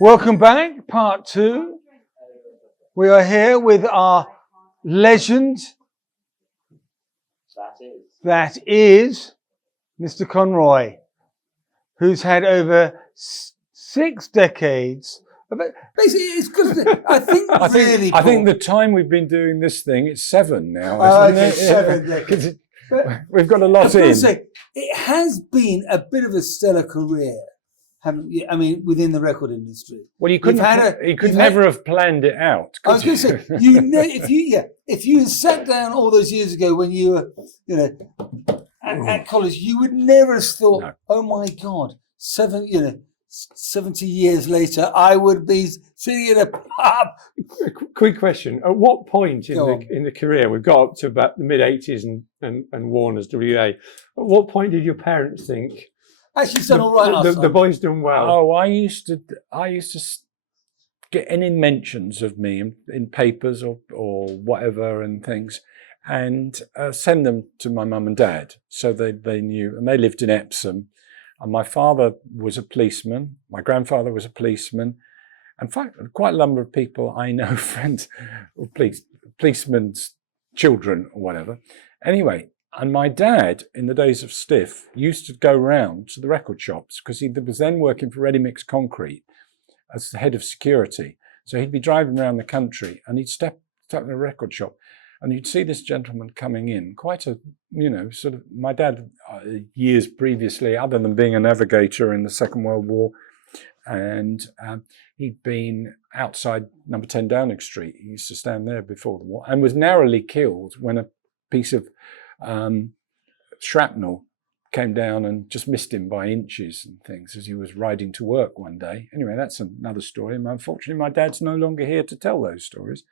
Welcome back, part 2. We are here with our legend. That is Mr. Conroy, who's had over 6 decades. Basically, it's because I think the time we've been doing this thing, it's 7 now. Okay, 7 decades. We've got a lot in. Say, it has been a bit of a stellar career, haven't you? I mean, within the record industry. Well, you couldn't. You could never have planned it out. I was going to say, if you had sat down all those years ago when you were, at college, you would never have thought, no. Oh my God, 70 years later, I would be sitting in a pub. Quick question: at what point in the career, we've got up to about the mid '80s and Warner's WEA? At what point did your parents think? Actually, done all right. The boy's done well. Oh, I used to get any mentions of me in papers or whatever and things, and send them to my mum and dad, so they knew. And they lived in Epsom. And my father was a policeman. My grandfather was a policeman. In fact, quite a number of people I know, friends, policemen's children or whatever. Anyway, and my dad, in the days of Stiff, used to go round to the record shops because he was then working for Ready Mix Concrete as the head of security. So he'd be driving around the country and he'd step in a record shop. And you'd see this gentleman coming in, quite a, sort of, my dad, years previously, other than being a navigator in the Second World War, and he'd been outside number 10 Downing Street. He used to stand there before the war and was narrowly killed when a piece of shrapnel came down and just missed him by inches and things as he was riding to work one day. Anyway, that's another story. And unfortunately, my dad's no longer here to tell those stories.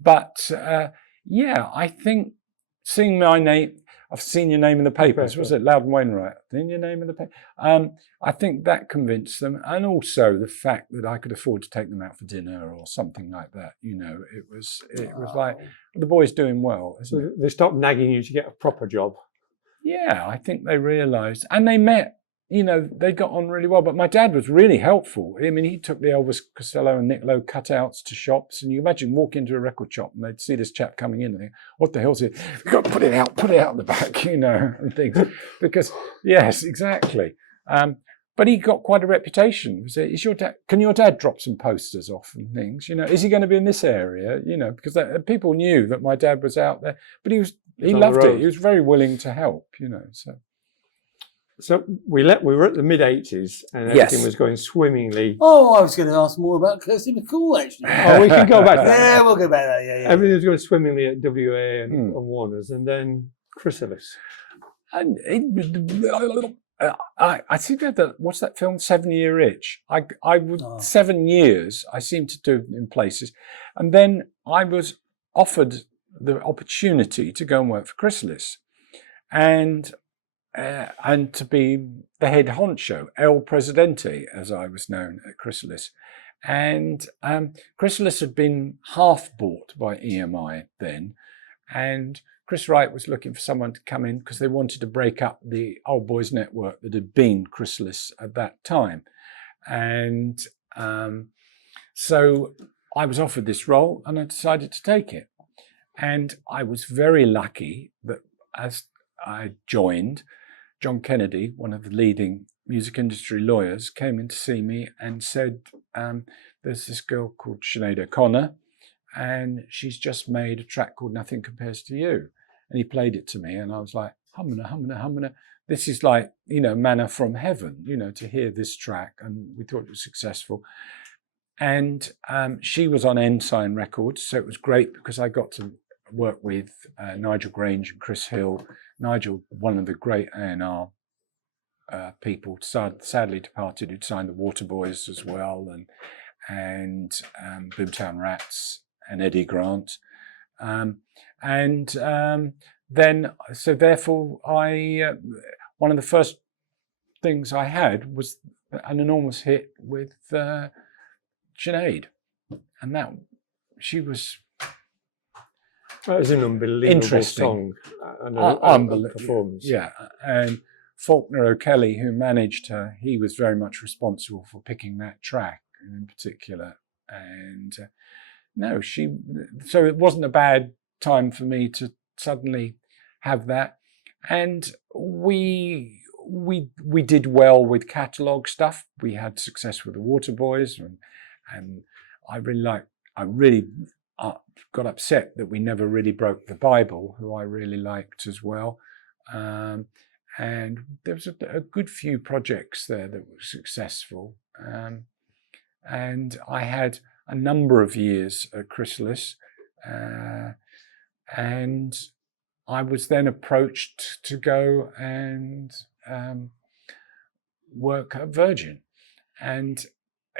But I think seeing my name, I've seen your name in the papers. Was it Loudon Wainwright? Seen your name in the paper. I think that convinced them, and also the fact that I could afford to take them out for dinner or something like that. It was like the boy's doing well. So they stopped nagging you to get a proper job. Yeah, I think they realised, and they met. They got on really well. But my dad was really helpful. I mean, he took the Elvis Costello and Nick Lowe cutouts to shops. And you imagine walk into a record shop and they'd see this chap coming in and think, what the hell's it? You've got to put it out in the back, and things. Because, yes, exactly. But he got quite a reputation. Can your dad drop some posters off and things? Is he going to be in this area? Because people knew that my dad was out there. But he loved it. He was very willing to help, So we were at the mid '80s and everything was going swimmingly. Oh, I was going to ask more about Kirsty McCall actually. Oh, we can go back to that. Yeah, we'll go back to that. Yeah. Everything was going swimmingly at WEA and Warner's, and then Chrysalis. And I think that what's that film, 7 Year Itch? I would 7 years I seemed to do in places, and then I was offered the opportunity to go and work for Chrysalis, and to be the head honcho, El Presidente, as I was known at Chrysalis. And Chrysalis had been half bought by EMI then, and Chris Wright was looking for someone to come in because they wanted to break up the Old Boys network that had been Chrysalis at that time. And so I was offered this role and I decided to take it. And I was very lucky that as I joined, John Kennedy, one of the leading music industry lawyers, came in to see me and said, there's this girl called Sinead O'Connor, and she's just made a track called Nothing Compares to You. And he played it to me, and I was like, humana. This is like, manna from heaven, to hear this track. And we thought it was successful. And she was on Ensign Records, so it was great because I got to work with Nigel Grange and Chris Hill. Nigel, one of the great A&R people, sadly departed, who'd signed the Waterboys as well, and Boomtown Rats and Eddie Grant. Therefore, one of the first things I had was an enormous hit with Sinead, and that she was. That was an unbelievable song, unbelievable performance. Yeah, and Faulkner O'Kelly, who managed her, he was very much responsible for picking that track in particular. And so it wasn't a bad time for me to suddenly have that. And we did well with catalogue stuff. We had success with the Waterboys, and I really got upset that we never really broke the Bible, who I really liked as well. And there was a good few projects there that were successful. And I had a number of years at Chrysalis, and I was then approached to go and work at Virgin. And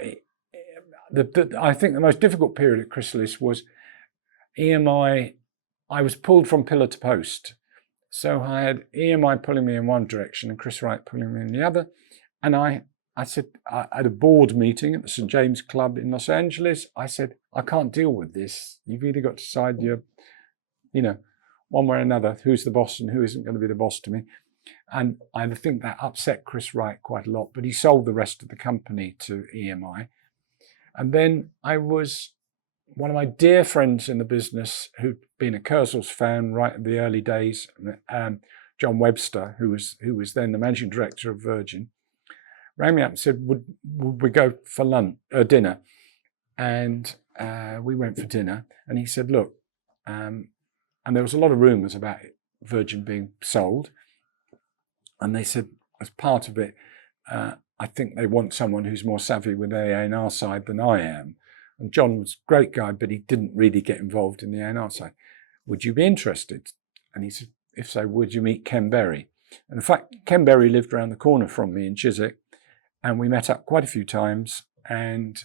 I think the most difficult period at Chrysalis was EMI. I was pulled from pillar to post. So I had EMI pulling me in one direction and Chris Wright pulling me in the other. And I said, at a board meeting at the St. James Club in Los Angeles, I said, I can't deal with this. You've either got to decide one way or another, who's the boss and who isn't going to be the boss to me. And I think that upset Chris Wright quite a lot, but he sold the rest of the company to EMI. And then one of my dear friends in the business, who'd been a Kurzel's fan right in the early days, John Webster, who was then the managing director of Virgin, rang me up and said, would we go for dinner? And we went for dinner. And he said, look, and there was a lot of rumours about Virgin being sold. And they said, as part of it, I think they want someone who's more savvy with the A&R side than I am. And John was a great guy, but he didn't really get involved in the A&R side. Would you be interested? And he said, if so, would you meet Ken Berry? And in fact, Ken Berry lived around the corner from me in Chiswick, and we met up quite a few times. And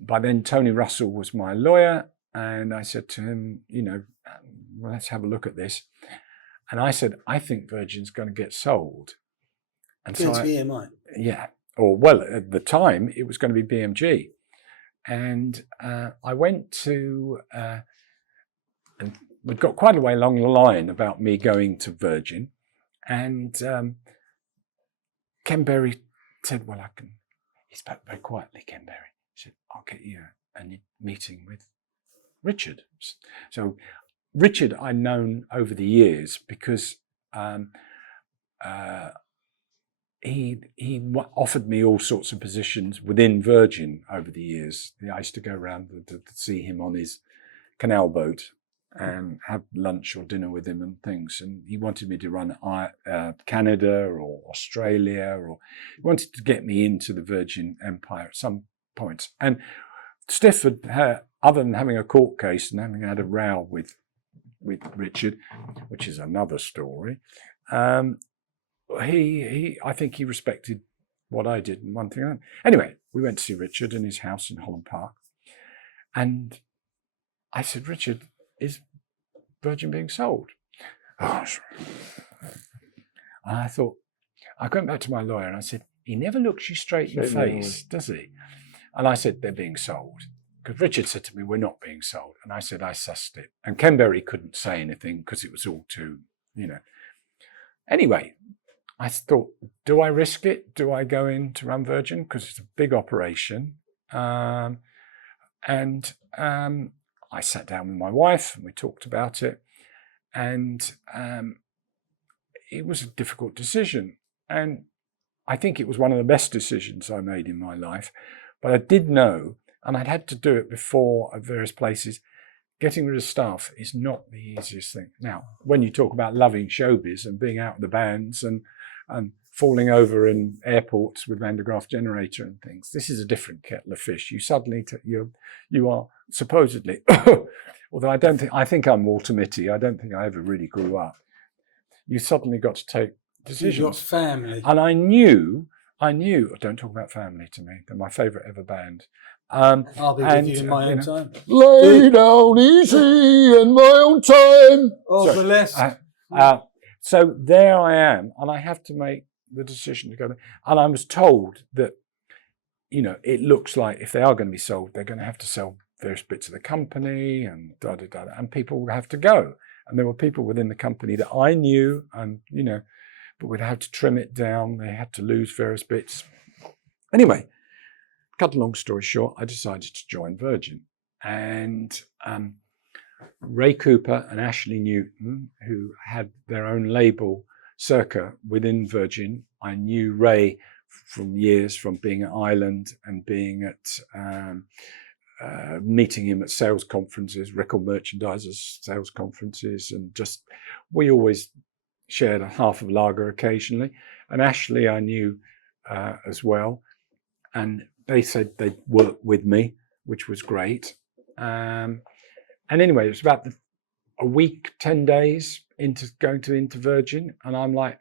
by then, Tony Russell was my lawyer. And I said to him, well, let's have a look at this. And I said, I think Virgin's going to get sold. And so BMI. Yeah. Or, well, at the time, it was going to be BMG. And I went to, and we got quite a way along the line about me going to Virgin. And Ken Berry said, well, he spoke very quietly, Ken Berry. He said, I'll get you a meeting with Richard. So Richard I'd known over the years because he offered me all sorts of positions within Virgin over the years. I used to go around to see him on his canal boat and have lunch or dinner with him and things. And he wanted me to run Canada or Australia, or he wanted to get me into the Virgin Empire at some points. And Stifford, other than having a court case and having had a row with Richard, which is another story, I think he respected what I did and one thing or another. Anyway, we went to see Richard in his house in Holland Park. And I said, Richard, is Virgin being sold? Oh, and I thought, I went back to my lawyer and I said, he never looks you straight in the face, does he? And I said, they're being sold. Because Richard said to me, we're not being sold. And I said, I sussed it. And Ken Berry couldn't say anything because it was all too, Anyway, I thought, do I risk it? Do I go in to run Virgin? Because it's a big operation. I sat down with my wife and we talked about it. And it was a difficult decision. And I think it was one of the best decisions I made in my life. But I did know, and I'd had to do it before at various places, getting rid of staff is not the easiest thing. Now, when you talk about loving showbiz and being out in the bands and falling over in airports with Van de Graaff generator and things, this is a different kettle of fish. You suddenly, you are supposedly, although I think I'm Walter Mitty, I don't think I ever really grew up. You suddenly got to take decisions. You've got family. And I knew, don't talk about family to me, they're my favourite ever band. I'll be with you in my own time. Lay down easy in my own time. Oh, bless. So there I am, and I have to make the decision to go there. And I was told that, it looks like if they are going to be sold, they're going to have to sell various bits of the company and and people will have to go. And there were people within the company that I knew, and but we'd have to trim it down. They had to lose various bits. Anyway, cut a long story short, I decided to join Virgin. And Ray Cooper and Ashley Newton, who had their own label, Circa, within Virgin. I knew Ray from years, from being at Island and being at meeting him at sales conferences, record merchandisers, sales conferences, and just we always shared a half of lager occasionally. And Ashley I knew as well, and they said they'd work with me, which was great. And anyway, it was about a week, 10 days into going into Virgin, and I'm like,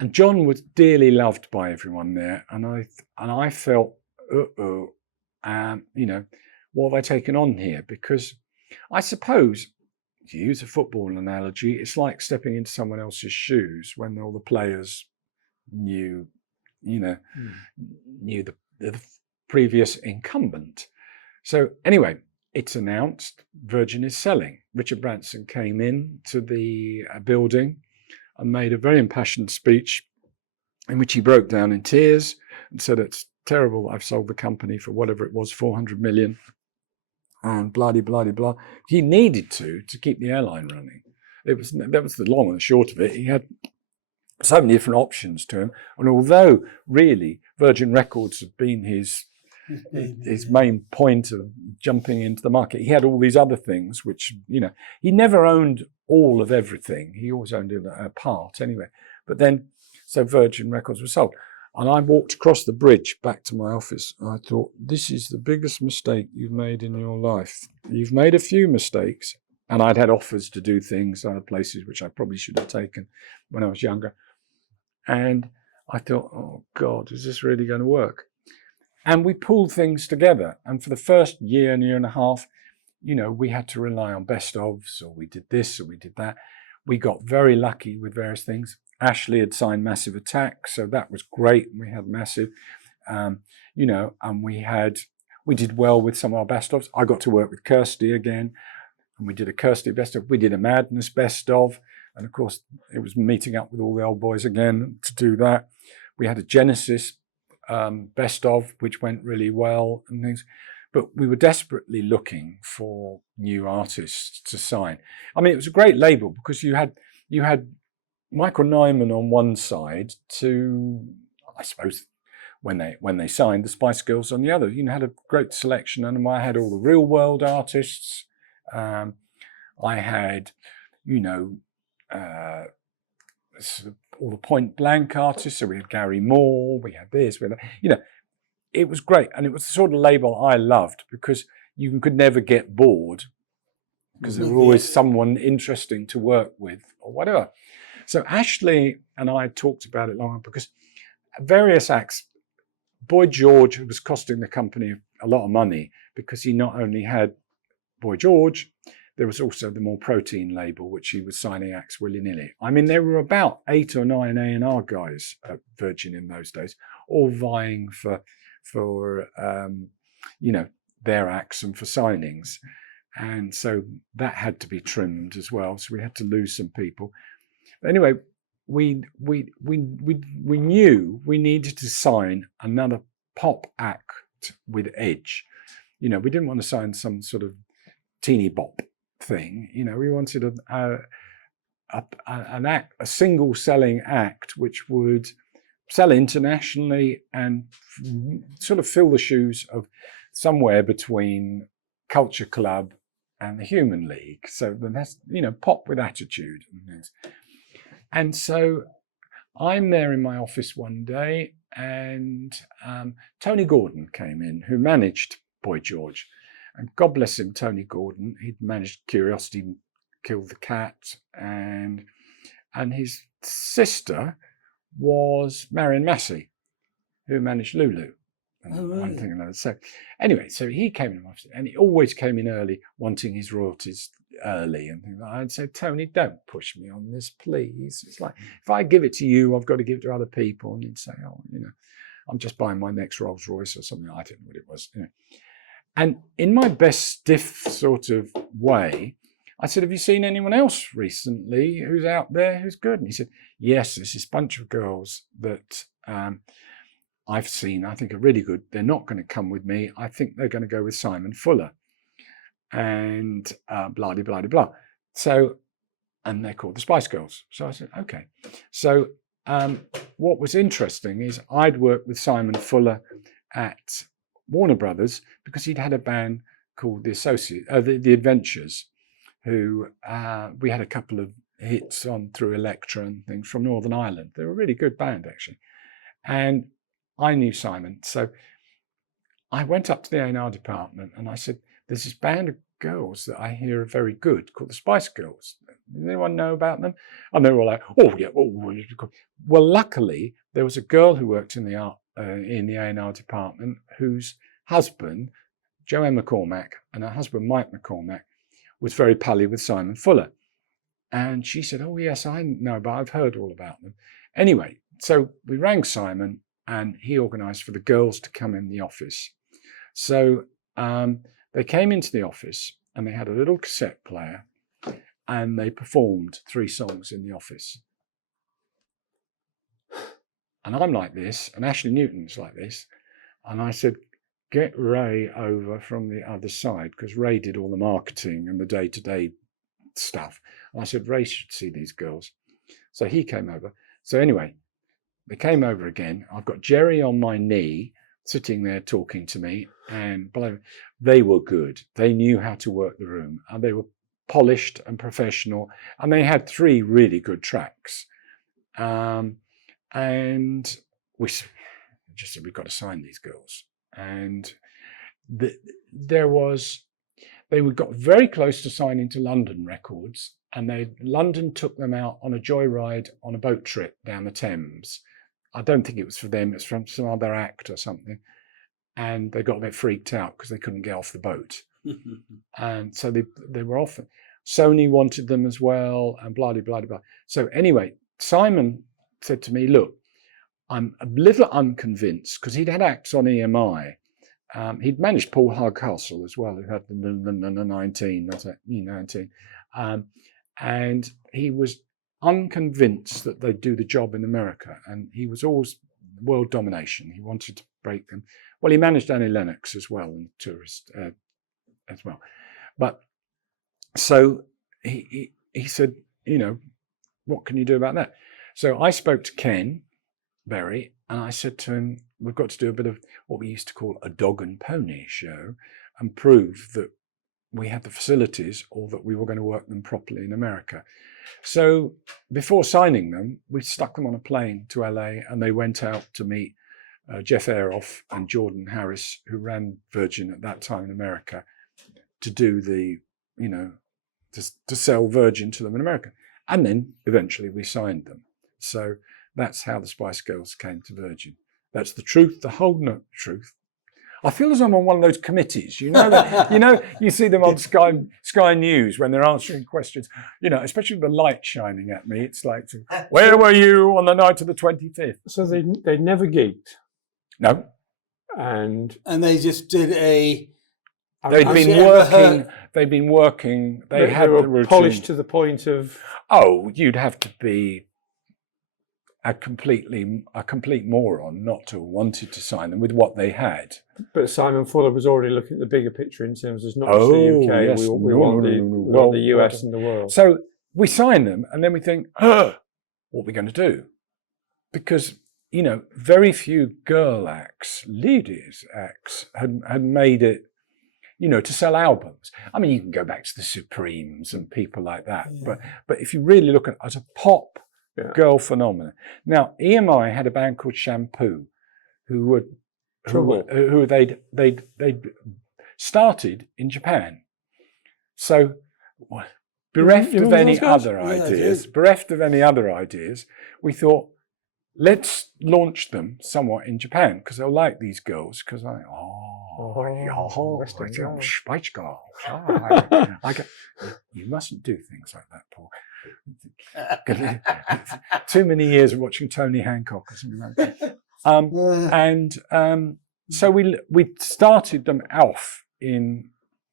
and John was dearly loved by everyone there, and I felt, you know, what have I taken on here? Because I suppose, to use a football analogy, it's like stepping into someone else's shoes when all the players knew the previous incumbent. So anyway, it's announced Virgin is selling. Richard Branson came in to the building and made a very impassioned speech in which he broke down in tears and said, it's terrible, I've sold the company for whatever it was, 400 million, and blah, blah, blah, blah. He needed to keep the airline running. That was the long and the short of it. He had so many different options to him. And although really Virgin Records had been his main point of jumping into the market, he had all these other things, which, you know, he never owned all of everything. He always owned a part anyway. But then, so Virgin Records was sold. And I walked across the bridge back to my office. And I thought, this is the biggest mistake you've made in your life. You've made a few mistakes. And I'd had offers to do things other places, which I probably should have taken when I was younger. And I thought, oh God, is this really going to work? And we pulled things together. And for the first year and a half, you know, we had to rely on best ofs, or we did this, or we did that. We got very lucky with various things. Ashley had signed Massive Attack, so that was great. We had Massive, you know, and we did well with some of our best ofs. I got to work with Kirsty again, and we did a Kirsty best of. We did a Madness best of, and of course, it was meeting up with all the old boys again to do that. We had a Genesis best of, which went really well and things. But we were desperately looking for new artists to sign. I mean, it was a great label because you had Michael Nyman on one side to, I suppose, when they signed the Spice Girls on the other. You know, had a great selection, and I had all the real world artists. I had, you know, all the Point Blank artists. So we had Gary Moore, we had this, we had that. You know, it was great, and it was the sort of label I loved because you could never get bored because there was always someone interesting to work with or whatever. So Ashley and I talked about it long because various acts, Boy George was costing the company a lot of money because he not only had Boy George, there was also the More Protein label, which he was signing acts willy-nilly. I mean, there were about 8 or 9 A&R guys at Virgin in those days, all vying for you know, their acts and for signings. And so that had to be trimmed as well. So we had to lose some people. Anyway, we knew we needed to sign another pop act with edge. You know, we didn't want to sign some sort of teeny bop thing. You know, we wanted a single selling act which would sell internationally and sort of fill the shoes of somewhere between Culture Club and the Human League. So that's, you know, pop with attitude and things. And so I'm there in my office one day, and Tony Gordon came in, who managed Boy George. And God bless him, Tony Gordon. He'd managed Curiosity Killed the Cat, and his sister was Marion Massey, who managed Lulu. And one thing and another. So anyway, so he came in, and he always came in early, wanting his royalties early and things like that. I'd say, Tony, don't push me on this, please. It's like, if I give it to you, I've got to give it to other people. And he'd say, oh, you know, I'm just buying my next Rolls Royce or something. I don't know what it was, you know. And in my best stiff sort of way, I said, have you seen anyone else recently who's out there who's good? And he said, yes, there's this bunch of girls that I've seen, I think are really good. They're not going to come with me. I think they're going to go with Simon Fuller. And blah, blah, blah, blah. So, and they're called the Spice Girls. So I said, okay. So what was interesting is I'd worked with Simon Fuller at Warner Brothers because he'd had a band called the Adventures, who we had a couple of hits on through Elektra and things from Northern Ireland. They were a really good band, actually. And I knew Simon. So I went up to the A&R department and I said, there's this band of girls that I hear are very good called the Spice Girls. Does anyone know about them? And they were all like, oh, yeah. Well, luckily, there was a girl who worked in the A&R department whose husband, Joanne McCormack, and her husband, Mike McCormack, was very pally with Simon Fuller. And she said, oh, yes, I know, but I've heard all about them. Anyway, so we rang Simon and he organised for the girls to come in the office. So they came into the office and they had a little cassette player and they performed 3 songs in the office. And I'm like this, and Ashley Newton's like this. And I said, get Ray over from the other side, because Ray did all the marketing and the day-to-day stuff. And I said, Ray should see these girls. So he came over. So anyway, they came over again. I've got Jerry on my knee, sitting there talking to me, and they were good. They knew how to work the room, and they were polished and professional, and they had 3 really good tracks. And we just said, we've got to sign these girls. And they got very close to signing to London Records, and London took them out on a joyride on a boat trip down the Thames. I don't think it was for them, it's from some other act or something. And they got a bit freaked out because they couldn't get off the boat. And so they were off. Sony wanted them as well, and blah, blah, blah, blah. So anyway, Simon said to me, look, I'm a little unconvinced, because he'd had acts on EMI. He'd managed Paul Hardcastle as well, who had the 19, that's it, E19. And he was unconvinced that they'd do the job in America. And he was always world domination. He wanted to break them. Well, he managed Annie Lennox as well, and Tourist as well. But so he said, you know, what can you do about that? So I spoke to Ken Berry, and I said to him, we've got to do a bit of what we used to call a dog and pony show and prove that we had the facilities, or that we were going to work them properly in America. So before signing them, we stuck them on a plane to LA, and they went out to meet Jeff Ayeroff and Jordan Harris, who ran Virgin at that time in America, to do the, you know, to sell Virgin to them in America. And then eventually we signed them. So that's how the Spice Girls came to Virgin. That's the truth, the whole truth. I feel as I'm on one of those committees, you know, that, you see them on Sky News when they're answering questions, you know, especially with the light shining at me. It's like, where were you on the night of the 25th? So they never gigged? No. And they just did a... They'd been working. They had were the routine. Polished to the point of... Oh, you'd have to be a complete moron not to have wanted to sign them with what they had. But Simon Fuller was already looking at the bigger picture in terms of not just the UK, yes. we want the US and the world. So we sign them, and then we think, what are we going to do? Because, you know, very few girl acts, ladies acts, had made it, you know, to sell albums. I mean, you can go back to the Supremes and people like that, yeah. But if you really look at it as a pop girl phenomenon. Now, EMI had a band called Shampoo, who they'd started in Japan. So bereft of any other ideas, we thought, let's launch them somewhat in Japan, because they'll like these girls. Because Spice Girls. You mustn't do things like that, Paul. Too many years of watching Tony Hancock or something like that. So we started them off in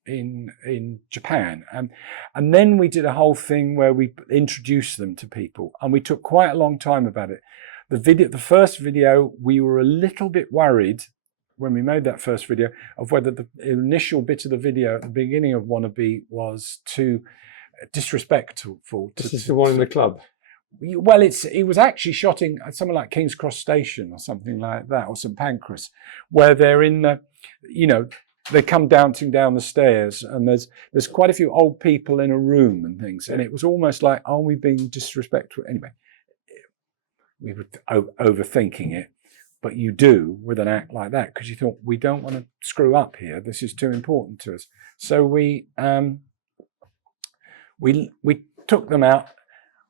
in Japan, and then we did a whole thing where we introduced them to people, and we took quite a long time about it. The first video, we were a little bit worried when we made that first video of whether the initial bit of the video at the beginning of Wannabe was too disrespectful. This is the one in the club. Well, it was actually shot in somewhere like King's Cross Station or something like that, or St Pancras, where they're in the, they come dancing down the stairs, and there's quite a few old people in a room and things, and it was almost like, are we being disrespectful? Anyway, we were overthinking it, but you do with an act like that, because you thought, we don't want to screw up here. This is too important to us. So we took them out.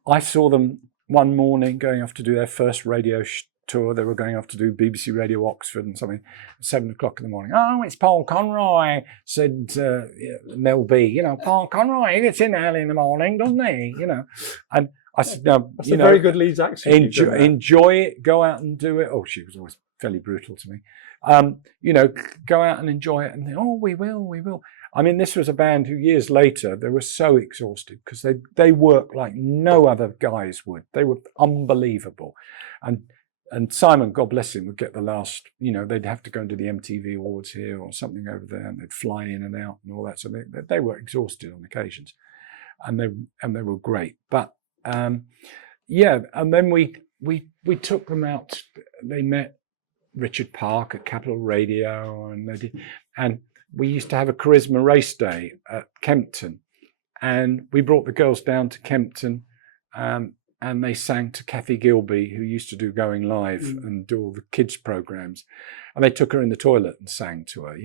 I saw them one morning going off to do their first radio tour. They were going off to do BBC Radio Oxford and something at 7 o'clock in the morning. Oh, it's Paul Conroy, said Mel B. Paul Conroy, he gets in early in the morning, doesn't he? And I said, no, that's a very good Leeds accent. Enjoy it, go out and do it. Oh, she was always fairly brutal to me. Go out and enjoy it. And think, oh, we will. I mean, this was a band who years later, they were so exhausted because they worked like no other guys would. They were unbelievable. And Simon, God bless him, would get the last, they'd have to go and do the MTV Awards here or something over there, and they'd fly in and out and all that. So they were exhausted on occasions, and they were great. But and then we took them out. They met Richard Park at Capital Radio, and we used to have a Charisma race day at Kempton, and we brought the girls down to Kempton, and they sang to Kathy Gilby, who used to do Going Live and do all the kids programs, and they took her in the toilet and sang to her,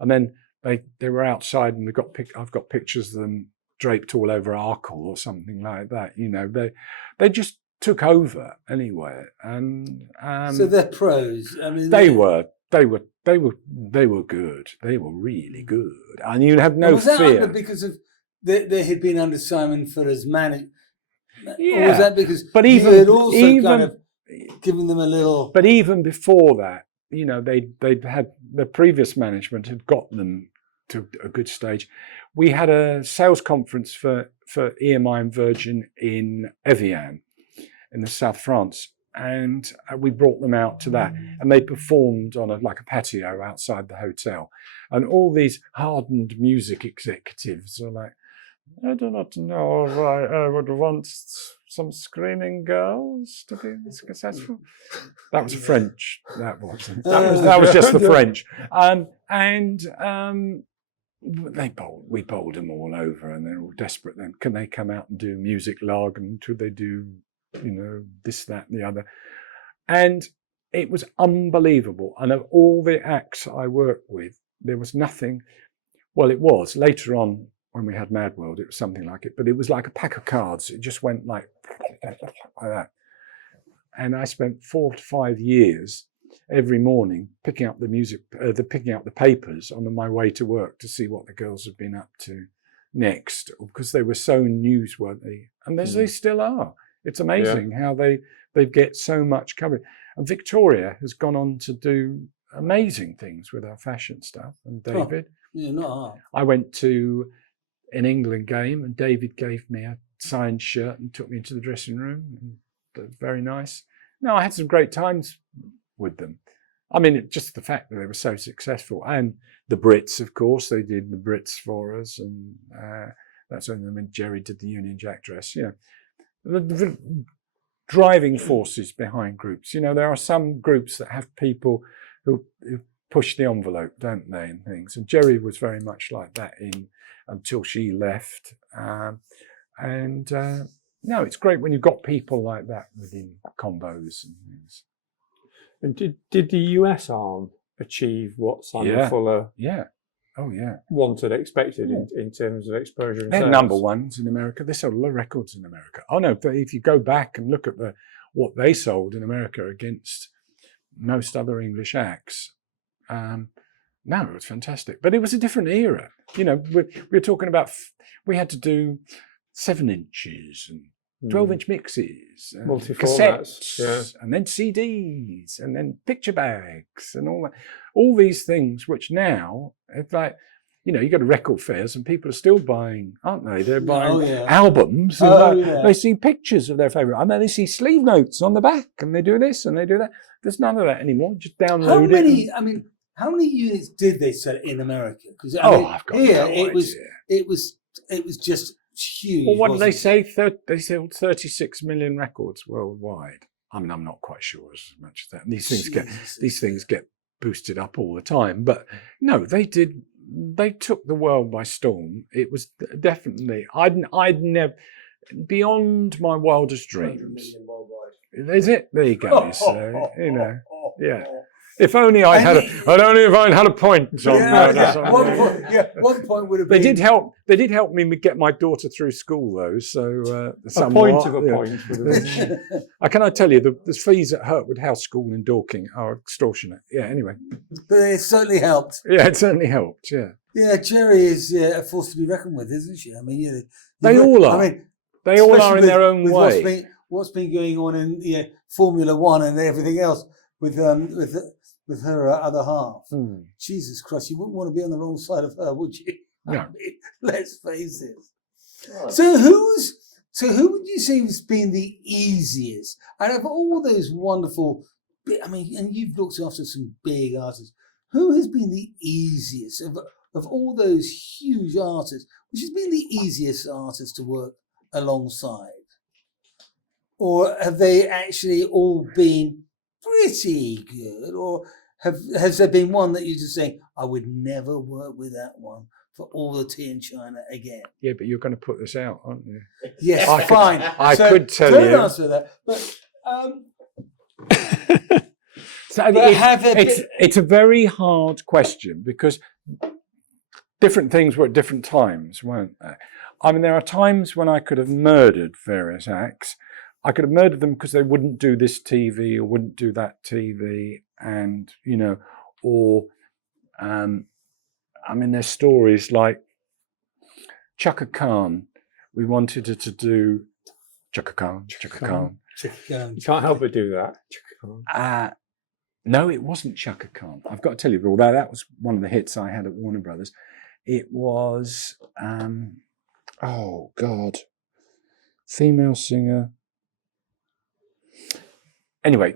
and then they were outside, and I've got pictures of them draped all over Arkle or something like that. They just took over anyway, and so they're pros. I mean, they were good. They were really good, and you have no was that fear because of they had been under Simon for his manic. Yeah, or was that because you had also kind of given them a little? But even before that, they'd had the previous management had got them to a good stage. We had a sales conference for EMI and Virgin in Evian, in the South France, and we brought them out to that, and they performed on a patio outside the hotel, and all these hardened music executives are like, I do not know if I would want some screaming girls to be successful. That was French. That was just the French. We bowled them all over, and they're all desperate. Then can they come out and do music lagen? Could they do, this, that, and the other? And it was unbelievable. And of all the acts I worked with, there was nothing. Well, it was later on. When we had Mad World, it was something like it, but it was like a pack of cards. It just went like that. And I spent 4 to 5 years every morning picking up picking up the papers on my way to work to see what the girls had been up to next, because they were so newsworthy, and they still are. It's amazing how they get so much coverage. And Victoria has gone on to do amazing things with her fashion stuff. And David, I went to an England game, and David gave me a signed shirt and took me into the dressing room. And that was very nice. No, I had some great times with them. I mean, just the fact that they were so successful. And the Brits, of course, they did the Brits for us. And that's when Jerry did the Union Jack dress. The driving forces behind groups. There are some groups that have people who push the envelope, don't they, and things. And Jerry was very much like that until she left. No, it's great when you've got people like that within combos and things. And did the US arm achieve what Simon Fuller wanted, expected in terms of exposure and They're sales? number ones in America. They sold a lot of records in America. Oh no, but if you go back and look at what they sold in America against most other English acts, no, it was fantastic. But it was a different era. We're talking about, we had to do 7 inches and 12-inch mixes, and cassettes, and then CDs, and then picture bags, and all these things, which now, it's like, you know, you go to record fairs and people are still buying, aren't they? They're buying yeah. albums. Oh, And yeah. they see pictures of their favourite, and then they see sleeve notes on the back, and they do this and they do that. There's none of that anymore. Just download How it. many? I mean, how many units did they sell in America? Because I've got here no it was just huge. Well, what did they wasn't say? They sold 36 million records worldwide. I mean, I'm not quite sure as much as that. And these things get boosted up all the time. But no, they did. They took the world by storm. It was definitely. I'd never, beyond my wildest dreams. Is it? There you go. So, you know, yeah. If only I'd had a point on that. One point would have They been. did help me get my daughter through school, though. So A point of a point. Can I tell you the fees at Hertwood House School in Dorking are extortionate. Yeah. Anyway. But it certainly helped. Yeah, it certainly helped. Yeah. Yeah, Jerry is a force to be reckoned with, isn't she? I mean, they all are. I mean, they all are in their own with way. What's been going on in Formula One and everything else with her other half. Jesus Christ, you wouldn't want to be on the wrong side of her, would you? No. I mean, let's face it. So who would you say has been the easiest out of all those wonderful? I mean, and you've looked after some big artists. Who has been the easiest of all those huge artists? Which has been the easiest artist to work alongside? Or have they actually all been pretty good? Or has there been one that you're just saying, I would never work with that one for all the tea in China again? Yeah, but you're going to put this out, aren't you? Yes, I fine. could tell don't you. answer that. But It's a very hard question because different things were at different times, weren't they? I mean, there are times when I could have murdered various acts. I could have murdered them because they wouldn't do this TV or wouldn't do that TV, and or I mean, there's stories like Chaka Khan. We wanted her to do Chaka Khan. You can't help but do that. No, it wasn't Chaka Khan. I've got to tell you, although that was one of the hits I had at Warner Brothers. It was, oh God, female singer. Anyway,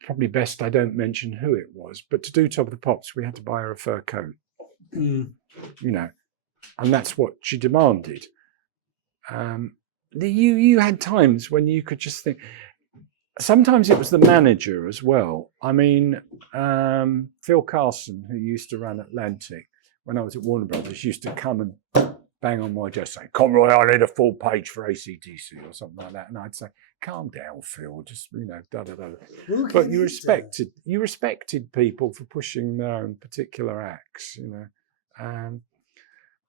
probably best I don't mention who it was. But to do Top of the Pops, we had to buy her a fur coat. And that's what she demanded. You had times when you could just think. Sometimes it was the manager as well. I mean, Phil Carson, who used to run Atlantic when I was at Warner Brothers, used to come and bang on my desk saying, Conroy, I need a full page for ACDC or something like that. And I'd say, calm down, Phil, just, da-da-da. But you respected people for pushing their own particular acts,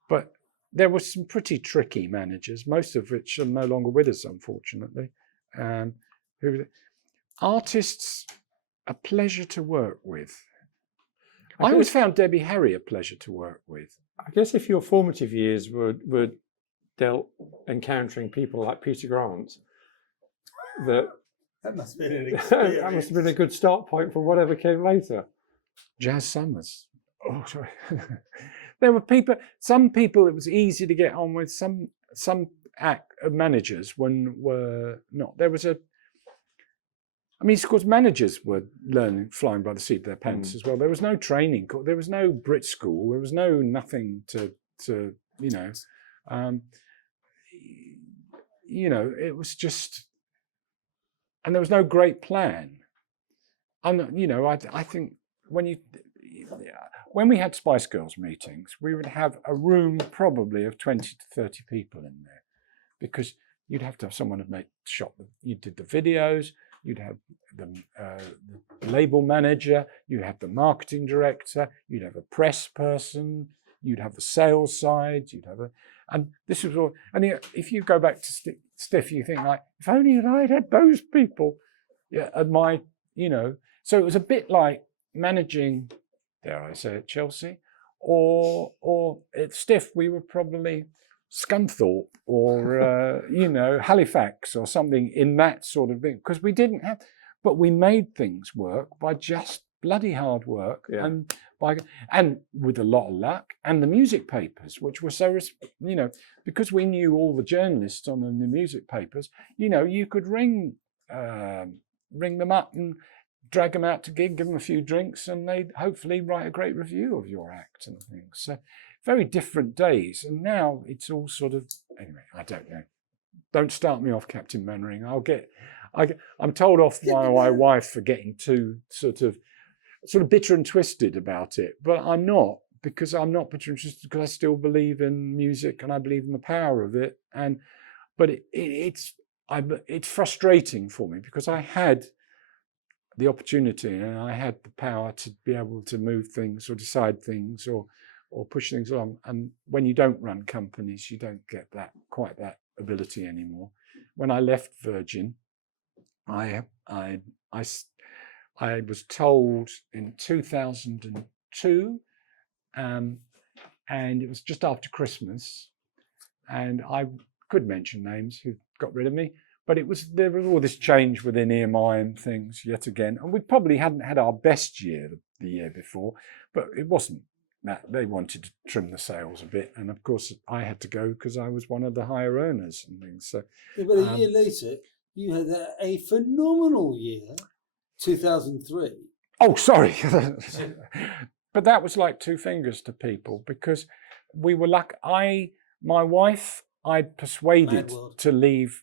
But there were some pretty tricky managers, most of which are no longer with us, unfortunately. Artists, a pleasure to work with. I always found Debbie Harry a pleasure to work with. I guess if your formative years were dealt encountering people like Peter Grant, that must have been an experience. That must have been a good start point for whatever came later. Jazz Summers. Oh, sorry. There were some people it was easy to get on with. Some managers were not. There was of course, managers were flying by the seat of their pants as well. There was no training. There was no Brit school. There was nothing to it was just, and there was no great plan. I think when we had Spice Girls meetings, we would have a room probably of 20 to 30 people in there, because you'd have to have someone who you did the videos. You'd have the label manager, you'd have the marketing director, you'd have a press person, you'd have the sales side, and this was all. And if you go back to Stiff, you think like, if only I'd had those people at my, So it was a bit like managing, dare I say it, Chelsea, or at Stiff we were probably Scunthorpe or Halifax or something in that sort of thing, because we didn't have, but we made things work by just bloody hard work and and with a lot of luck, and the music papers, which were so, because we knew all the journalists on the music papers, you could ring them up and drag them out to gig, give them a few drinks, and they'd hopefully write a great review of your act and things. So very different days. And now it's all sort of, anyway, I don't know. Don't start me off, Captain Mannering. I'm told off by my wife for getting too sort of bitter and twisted about it, but I'm not, because I'm not bitter and twisted, because I still believe in music and I believe in the power of it. But it's frustrating for me, because I had the opportunity and I had the power to be able to move things or decide things or push things along. And when you don't run companies, you don't get quite that ability anymore. When I left Virgin, I was told in 2002, and it was just after Christmas, and I could mention names who got rid of me, but there was all this change within EMI and things yet again, and we probably hadn't had our best year the year before, but it wasn't that. They wanted to trim the sails a bit, and of course I had to go because I was one of the higher earners and things. So, yeah, but a year later, you had a phenomenal year, 2003. Oh, sorry. But that was like two fingers to people, because we were my wife, I'd persuaded to leave.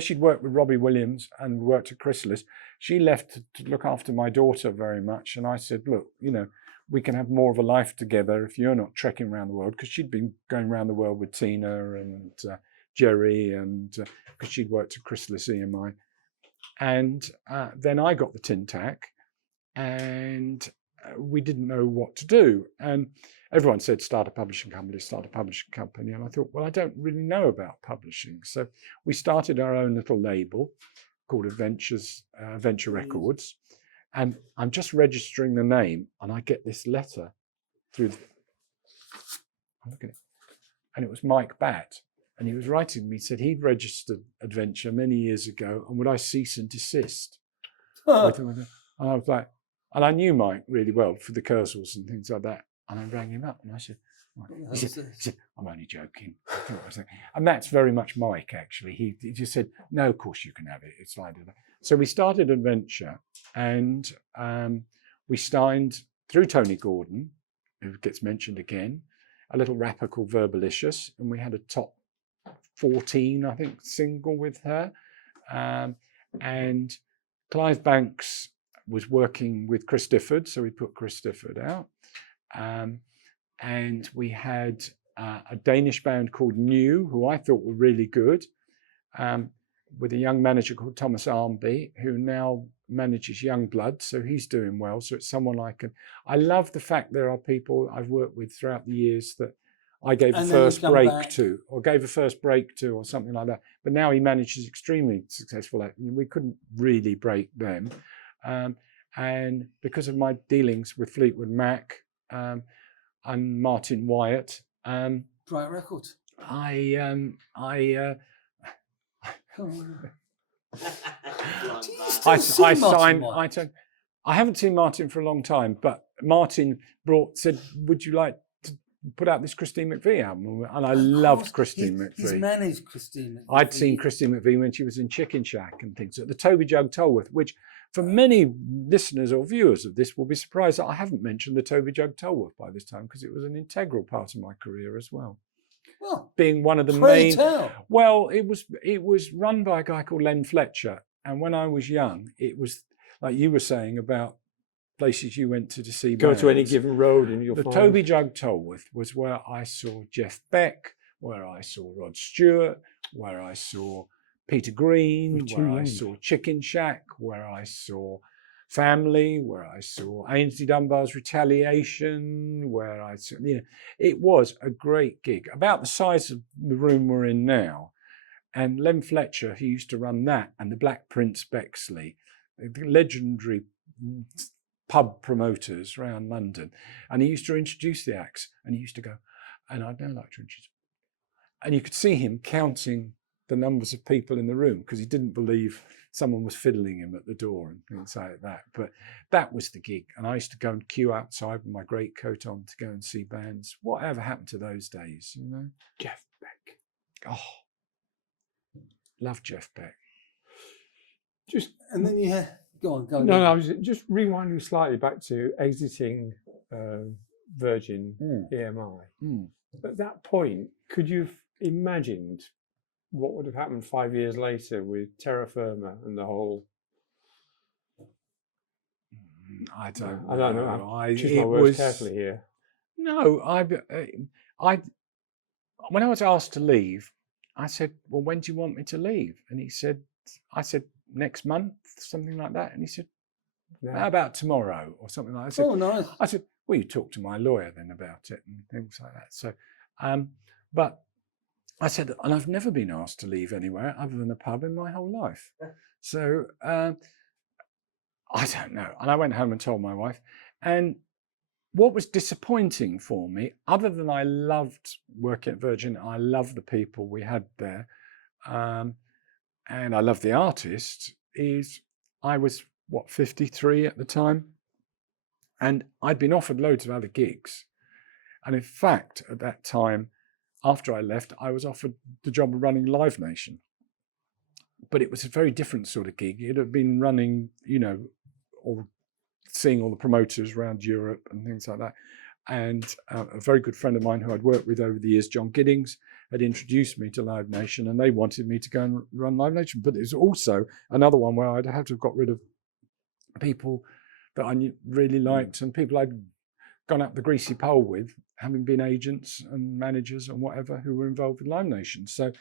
She'd worked with Robbie Williams and worked at Chrysalis. She left to look after my daughter very much. And I said, look, we can have more of a life together if you're not trekking around the world, because she'd been going around the world with Tina and Jerry, and because she'd worked at Chrysalis EMI. And then I got the tin tack, and we didn't know what to do. And everyone said, start a publishing company. And I thought, well, I don't really know about publishing. So we started our own little label called Venture Records. And I'm just registering the name, and I get this letter through. Look at it. And it was Mike Batt. And he was writing me, said he'd registered Adventure many years ago, and would I cease and desist? And I was like, and I knew Mike really well for the Kurzels and things like that. And I rang him up and I said, he said, I'm only joking. And that's very much Mike, actually. He just said, no, of course you can have it. It's like that. So we started Adventure, and we signed through Tony Gordon, who gets mentioned again, a little rapper called Verbalicious, and we had a top 14, I think, single with her. And Clive Banks was working with Chris Difford, so we put Chris Difford out. And we had a Danish band called New, who I thought were really good, with a young manager called Thomas Armby, who now manages Youngblood, so he's doing well. So it's someone I love the fact there are people I've worked with throughout the years that I gave a first break to, or something like that. But now he manages extremely successful. We couldn't really break them. And because of my dealings with Fleetwood Mac and Martin Wyatt, Bright Records. I signed. I haven't seen Martin for a long time, but Martin said, "Would you like to put out this Christine McVie album?" And I loved Christine McVie. He's managed Christine McVie. I'd seen Christine McVie when she was in Chicken Shack and things at the Toby Jug Tolworth, which for many listeners or viewers of this will be surprised that I haven't mentioned the Toby Jug Tolworth by this time, because it was an integral part of my career as well. Well, being one of the main. Well, it was run by a guy called Len Fletcher, and when I was young, it was like you were saying about places you went to see. Go to any given road and you'll find. The Toby Jug Tolworth was where I saw Jeff Beck, where I saw Rod Stewart, where I saw Peter Green, where I saw Chicken Shack, where I saw Family, where I saw Ainsley Dunbar's Retaliation, where I saw, it was a great gig, about the size of the room we're in now. And Len Fletcher, who used to run that, and the Black Prince Bexley, the legendary pub promoters around London. And he used to introduce the acts, and he used to go, and I'd now like to introduce. And you could see him counting the numbers of people in the room because he didn't believe someone was fiddling him at the door and things like that. But that was the gig. And I used to go and queue outside with my greatcoat on to go and see bands. Whatever happened to those days, you know? Jeff Beck. Oh, love Jeff Beck. And then you had, go on. No, I was just rewinding slightly back to exiting Virgin EMI. At that point, could you have imagined what would have happened 5 years later with Terra Firma and the whole? I don't know. Choose my words carefully here. No, when I was asked to leave, I said, "Well, when do you want me to leave?" And I said, "Next month," something like that. And he said, "How about tomorrow?" or something like that. Nice. I said, "Well, you talk to my lawyer then about it," and things like that. So, but I said, and I've never been asked to leave anywhere other than a pub in my whole life. So I don't know. And I went home and told my wife. And what was disappointing for me, other than I loved working at Virgin, I loved the people we had there, and I loved the artists, is I was, 53 at the time? And I'd been offered loads of other gigs. And in fact, at that time, after I left, I was offered the job of running Live Nation. But it was a very different sort of gig. It had been running, or seeing all the promoters around Europe and things like that. And a very good friend of mine who I'd worked with over the years, John Giddings, had introduced me to Live Nation, and they wanted me to go and run Live Nation. But it was also another one where I'd have to have got rid of people that I really liked and people I'd gone up the greasy pole with, having been agents and managers and whatever who were involved with Live Nation. So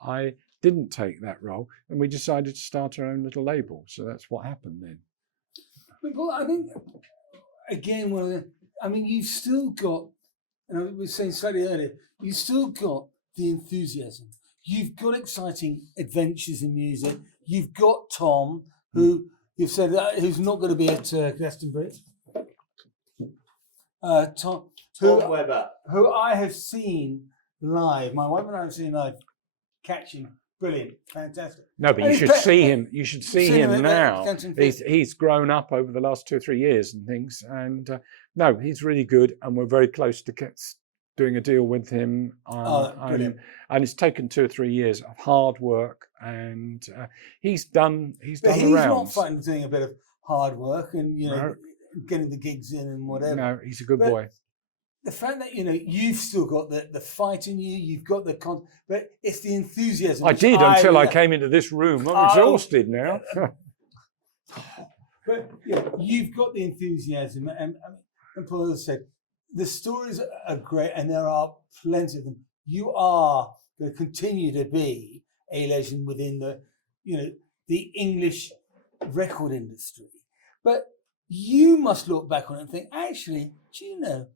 I didn't take that role, and we decided to start our own little label. So that's what happened then. Well, I think, again, you've still got, and I was saying slightly earlier, you've still got the enthusiasm. You've got exciting adventures in music. You've got Tom, who you've said who's not going to be at Glastonbury. Tom Webber, who I have seen live. My wife and I have seen live. Catching, brilliant, fantastic. No, but you should see him. You should see him now. He's grown up over the last 2 or 3 years and things. And no, he's really good, and we're very close to doing a deal with him. Brilliant. And it's taken 2 or 3 years of hard work, and he's done the rounds. He's not frightened of doing a bit of hard work and getting the gigs in and whatever. No, he's a good boy. The fact that you've still got the fight in you, you've got but it's the enthusiasm. I did until I came into this room. I'm exhausted now. But you've got the enthusiasm, and Paul has said the stories are great, and there are plenty of them. You are going to continue to be a legend within the English record industry, but you must look back on it and think, actually, do you know?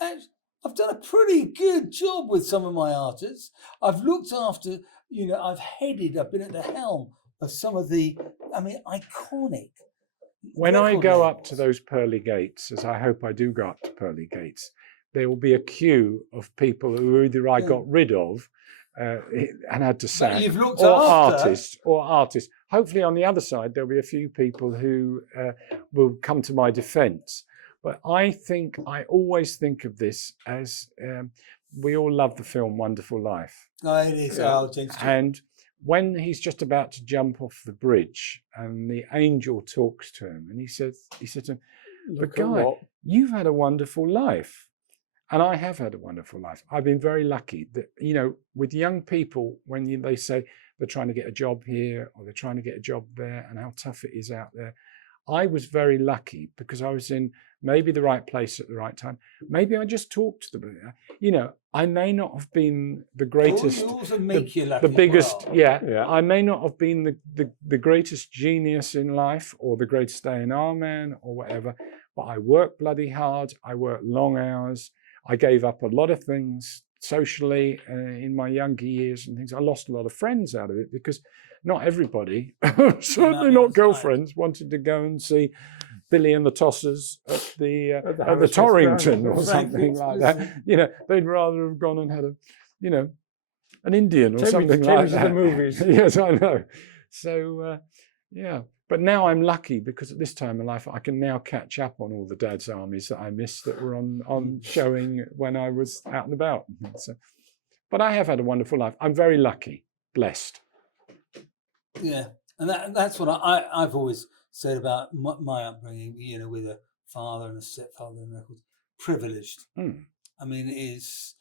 I've done a pretty good job with some of my artists. I've looked after, I've been at the helm of some of the, iconic. When I go up to those pearly gates, as I hope I do go up to pearly gates, there will be a queue of people who either I got rid of and had to sack, or artists. Hopefully on the other side, there'll be a few people who will come to my defense. But I always think of this as we all love the film Wonderful Life. Oh, it is. And when he's just about to jump off the bridge and the angel talks to him and he said to him, "But Guy, you've had a wonderful life." And I have had a wonderful life. I've been very lucky that, with young people, when they say they're trying to get a job here or they're trying to get a job there and how tough it is out there, I was very lucky because I was in maybe the right place at the right time. Maybe I just talked to them. I may not have been the greatest, the biggest. Yeah. I may not have been the greatest genius in life or the greatest A&R man or whatever, but I worked bloody hard. I worked long hours. I gave up a lot of things socially in my younger years and things. I lost a lot of friends out of it because not everybody, certainly not girlfriends, wanted to go and see Billy and the Tossers at the Torrington or something like that. They'd rather have gone and had an Indian or Take me something to like the that. movies. Yes, I know. So yeah, but now I'm lucky because at this time in life I can now catch up on all the Dad's Armies that I missed that were on showing when I was out and about. So, but I have had a wonderful life. I'm very lucky, blessed. Yeah, and that's what I've always said about my upbringing. You know, with a father and a stepfather in records, privileged. I mean, is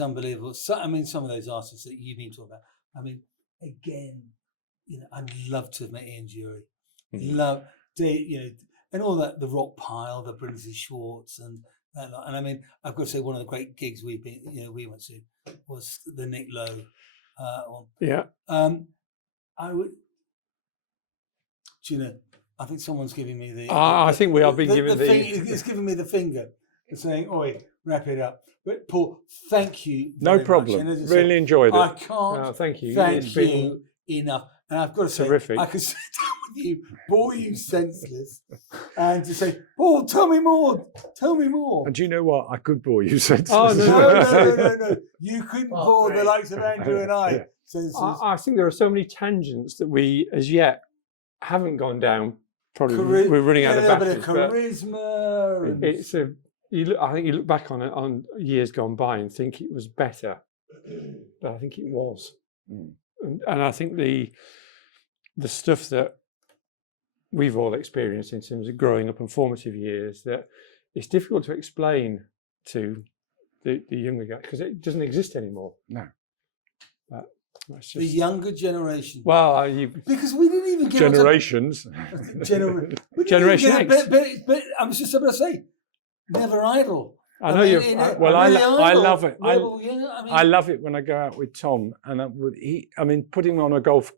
unbelievable. So, I mean, some of those artists that you've been talking about. I mean, again, you know, I'd love to have met Ian Jury. Love, you know, and all that, the Rock Pile, the Brinsley Schwartz, and that lot. And I mean, I've got to say, one of the great gigs we went to was the Nick Lowe one. Yeah. I would, do you know, I think someone's giving me the. I think we are being given It's giving me the finger, saying, "Oi, wrap it up." But Paul, thank you. No very problem. much. And as I Really said, enjoyed it. I can't thank you. thank It's you enough. And I've got to say, terrific. I could sit down with you, bore you senseless, and to say, "Paul, tell me more. Tell me more." And do you know what? I could bore you senseless. Oh, No. You couldn't bore the likes of Andrew and I. Yeah. Senseless. I think there are so many tangents that we, as yet, haven't gone down. Probably we're running out of a batteries. bit of charisma. And It's a. I think you look back on it on years gone by and think it was better, but I think it was. And I think the stuff that we've all experienced in terms of growing up and formative years, that it's difficult to explain to the younger guys because it doesn't exist anymore. No. the younger generation. Well, because we didn't even get generations. Generation X. But I was just about to say, never idle. I know you're. Well, I love it. I love it when I go out with Tom and putting him on a golf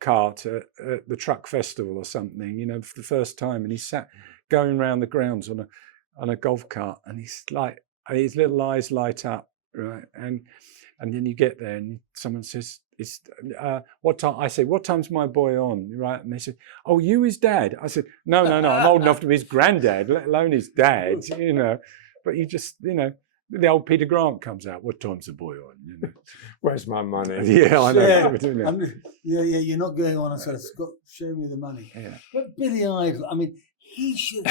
cart at the truck festival or something, you know, for the first time, and he sat going around the grounds on a golf cart, and he's like, his little eyes light up, right, and then you get there and someone says, "It's what time?" I say, "What time's my boy on?" Right, and they said, "Oh, you his dad." I said, "No, I'm old enough to be his granddad, let alone his dad," you know. But you just, you know, the old Peter Grant comes out. "What time's the boy on?" You know. Where's my money? Yeah, I know. Yeah, you're not going on and saying, "Show me the money." Yeah. But Billy Idol, I mean, he should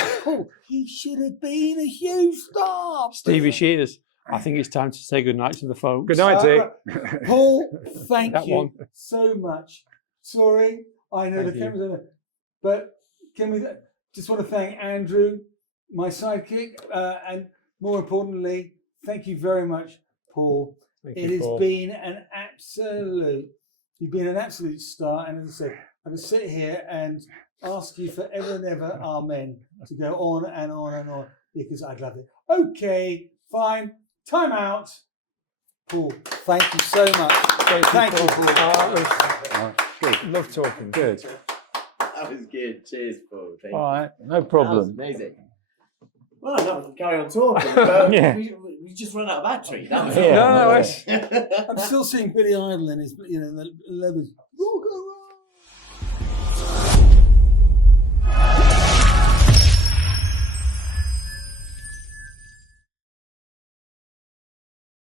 have been a huge star. Stevie Shears. I think it's time to say goodnight to the folks. Good night, Dick. Paul, thank That you one. so much. Sorry, I know Thank the you. cameras are there, but can we just want to thank Andrew, my sidekick, and more importantly, thank you very much, Paul. Thank It you, has Paul. been an absolute. You've been an absolute star, and as I said, I could sit here and ask you forever and ever, amen, to go on and on and on because I'd love it. Okay, fine. Time out. Paul, thank you so much. Thank you, Paul. Good. Love talking. Good. That was good. Cheers, Paul. Thank All you. right, no That was problem. amazing. Well, no, carry on talking. But Yeah. we just run out of battery. That was Yeah. all. No, I'm still seeing Billy Idol in his, the leathers.